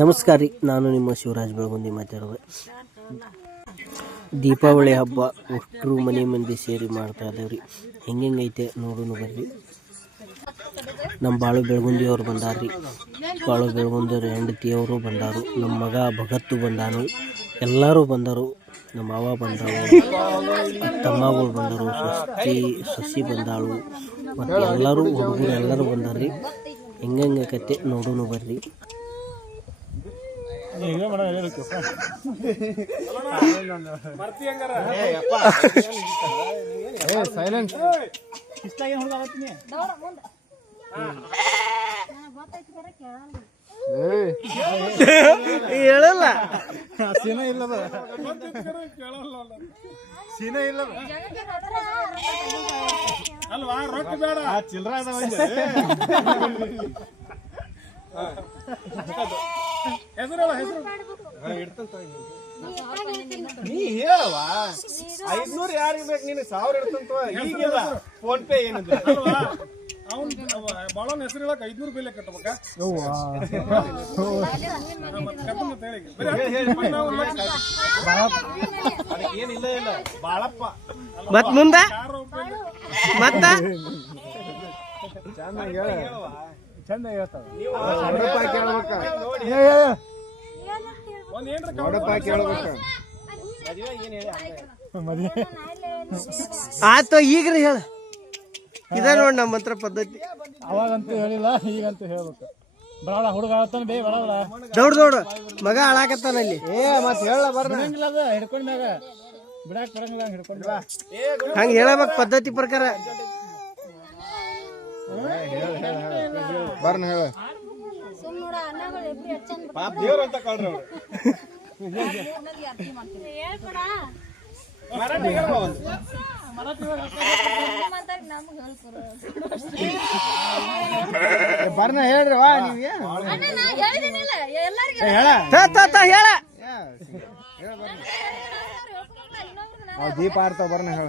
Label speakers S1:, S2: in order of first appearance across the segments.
S1: ನಮಸ್ಕಾರ ರೀ. ನಾನು ನಿಮ್ಮ ಶಿವರಾಜ್ ಬೆಳಗುಂದಿ ಮಾತಾಡೋದು. ದೀಪಾವಳಿ ಹಬ್ಬ ಒಟ್ಟರು ಮನೆ ಮಂದಿ ಸೇರಿ ಮಾಡ್ತಾ ಇದ್ದೇವ್ರಿ ಹೆಂಗೈತೆ ನೋಡೋಣ ಬರ್ರಿ. ನಮ್ಮ ಬಾಳು ಬೆಳಗುಂದಿಯವ್ರು ಬಂದಾರ್ರಿ ಬಾಳು ಬೆಳಗುಂದಿಯವ್ರ ಹೆಂಡತಿಯವರು ಬಂದಾರು. ನಮ್ಮ ಮಗ ಭಗತ್ತು ಬಂದಾನು. ಎಲ್ಲರೂ ಬಂದರು. ನಮ್ಮ ಮಾವ ಬಂದವು ತಮ್ಮಗಳು ಬಂದರು. ಸ್ವಸ್ತಿ ಸಸಿ ಬಂದಾಳು. ಮತ್ತು ಎಲ್ಲರೂ ಹುಡುಗರು ಎಲ್ಲರೂ ಬಂದಾರ್ರಿ ಹೆಂಗೆ ಕತೆ ನೋಡೋಣ ಬರ್ರಿ. ಹೇಳಲ್ಲ
S2: ಸೀನ ಇಲ್ಲದ ಸೀನ ಇಲ್ಲದ
S3: ಅಲ್ವಾ ರೊಕ್ಕ ಬೇಡ
S2: ಚಿಲ್ರ
S3: ಹೆಸರು
S2: ನೀ ಹೇಳವ ಐದ್ನೂರ್ ಯಾರಿಗ್ ಬೇಕು? ನೀನು ಸಾವಿರ ಇರ್ತಂತ ಈಗಿಲ್ಲ ಫೋನ್ ಪೇ ಏನಿಲ್ಲ
S3: ಅಲ್ವಾ? ಅವ್ನ್ ಬಾಳನ್ ಹೆಸರು ಹೇಳಕ್ ಐದ್ನೂರು ಬೆಲೆ ಕಟ್ಟಬೇಕ?
S2: ಏನಿಲ್ಲ ಇಲ್ಲ. ಬಾಳಪ್ಪ.
S1: ಮತ್ ಮುಂದ? ಮತ್ತ?
S2: ಚಂದ ಹೇಳ್ತಾವ
S4: ಚಂದ ಹೇಳ್ತಾವ
S2: ನೋಡಪ್ಪ ಕೇಳ್ಬೇಕ.
S1: ಆತ ಈಗ್ರಿ ಹೇಳ. ಇದ ನೋಡ್ ನಮ್ಮ ಹತ್ರ ಪದ್ಧತಿ.
S4: ಅವಾಗಂತೂ ಹೇಳಿಲ್ಲ ಈಗಂತೂ ಹೇಳ್ಬೇಕು. ಬರಾಡ ಹುಡುಗ ದೊಡ್ಡ ಬೇ ಬರಾಡ
S1: ದೌಡ್ ದೌಡ್ ಮಗ ಹಾಳಾಕತ್ತಾನ ಅಲ್ಲಿ.
S2: ಏ ಮತ್ ಹೇಳ
S4: ಬರಂಗಿಲ್ಲ ಅದ ಹಿಡ್ಕೊಂಡ್ ಮ್ಯಾಗ. ಬಿಡಾಕ್ ಬರಂಗಿಲ್ಲ ಹಂಗ್ ಹಿಡ್ಕೊಂಡ್ ಬಾ
S1: ಹಂಗ ಹೇಳಬೇಕು ಪದ್ಧತಿ ಪ್ರಕಾರ.
S2: ಬರ್ನ ಹೇಳ. ಪಾಪ ದೇವ್ರ ಅಂತ ಕಳ್ರಿ ಅವ್ರು.
S5: ಹೇಳ್ಕೊಡ.
S2: ಮರಾಠಿ ಹೇಳ್ಬಾ ಒಂದು.
S5: ಮಾತಾಡಿ ನಮ್ಗೆ ಹೇಳ್ಕೊಡು
S2: ಏ, ಬರ್ನ ಹೇಳ್ರಿ ವಾ ನೀವೇ ಏನ್?
S5: ಅಣ್ಣ ನಾ ಹೇಳಿದಿನಿಲ್ಲ. ಎಲ್ಲರಿಗೂ
S2: ಹೇಳ.
S1: ತ ತ ತ ಹೇಳ.
S2: ಅವ್ ದೀಪ ಆರ್ತಾವ ಬರ್ನ ಹೇಳ.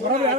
S3: ಬರೋದು ಯಾರ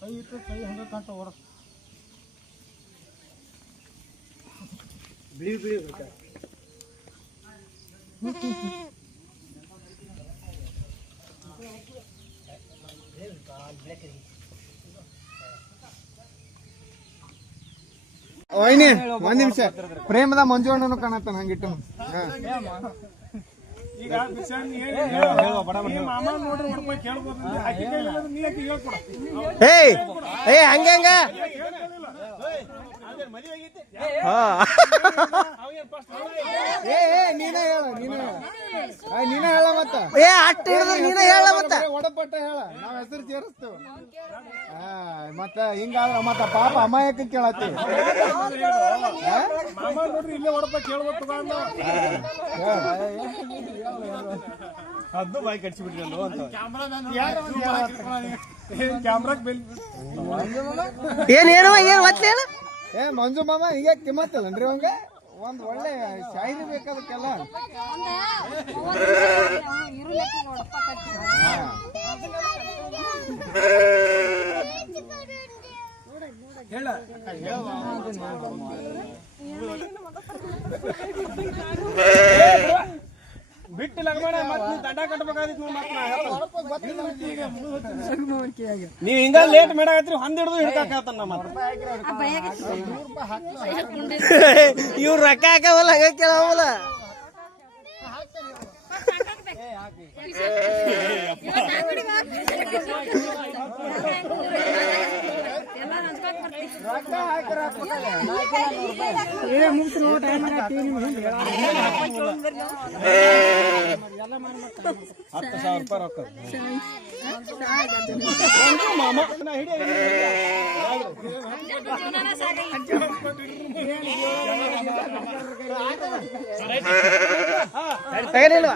S3: ಕೈ
S2: ಒಂದ್ ನಿಮಿಷ. ಪ್ರೇಮದ ಮಂಜು ಅಣ್ಣನು ಕಾಣತ್ತಾನ ಹಂಗಿಟ್ಟು.
S3: ಈಗ ಬಿಸಾಣ್ ನೀ ಹೇಳಿ ನೀ ಮಾಮ ಕೇಳ್ಬೋದು ಕೈಲಿ ನೀ ಹೇಳ್ಕೊಡ?
S1: ಏಯ್ ಏ ಹಂಗ ಹಂಗ. ಹಾ.
S2: ಏ ಏ ನೀನೇ ಹೇಳ ನೀನೇ ಹೇಳ. ನೀನೇ ಹೇಳ ಮತ್ತ.
S1: ಏ ಅಟ್ಟ ಹಿಡಿದ್ರೆ ನೀನೇ ಹೇಳ ಮತ್ತ
S2: ಒಡಪಟ್ಟ ಹೇಳ ನಾವ್ ಹೆಸರು ಸೇರಿಸ್ತೇವ ಹಾ ಮತ್ತ ಹಿಂಗಾದ್ರ ಮತ್ತ ಪಾಪ ಅಮಾಯಕ ಕೇಳತ್ತಿ.
S3: ಮಾಮ ನೋಡ್ರಿ ಇಲ್ಲೇ ಹೊಡಪ ಕೇಳ್ಬೇಕು ಅದು ಬಾಯಿ ಕಟ್ಸಿಬಿಟ್ರಿ ಅಲ್ಲೋ ಅಂತ. ಕ್ಯಾಮ್ರಾಕ್ ಬೆಲ್
S1: ಏನ್ ಹೇಳುವ ಏನ್ ಒತ್ಲೆ ಹೇಳು?
S2: ಏ ಮಂಜು ಮಾಮ ಈಗ ಕಿಮ್ಮತ್ತಲ್ಲನ್ರಿ ಅವಂಗ? ಒಂದ್ ಒಳ್ಳೆ ಶಾಯಿರಿ ಬೇಕಾದಕ್ಕೆಲ್ಲ
S3: ಬಿಟ್ಟು ಲಗ್ಮಾಡ ಮತ್ತೆ ದಂಡ ಕಟ್ಟಬೇಕಾದಿತ್ತು ಮತ್ತೆ ನೀವ್ ಹಿಂಗ ಲೇಟ್ ಮಾಡಾಕತ್ರಿ ಒಂದ್ ಹಿಡಿದು ಹಿಡ್ಕಾಕತ್ತಾನ ನಮ್ಮ
S1: ಇವ್ರು ರೊಕ್ಕ ಹಾಕವಲ್ಲ, ಹಂಗ
S5: ಬರ್ತೀವಿ
S3: ಹತ್ತು ಸಾವಿರ ರೂಪಾಯಿ ರೊಕ್ಕ.
S1: ತಗಲಿಲ್ವಾ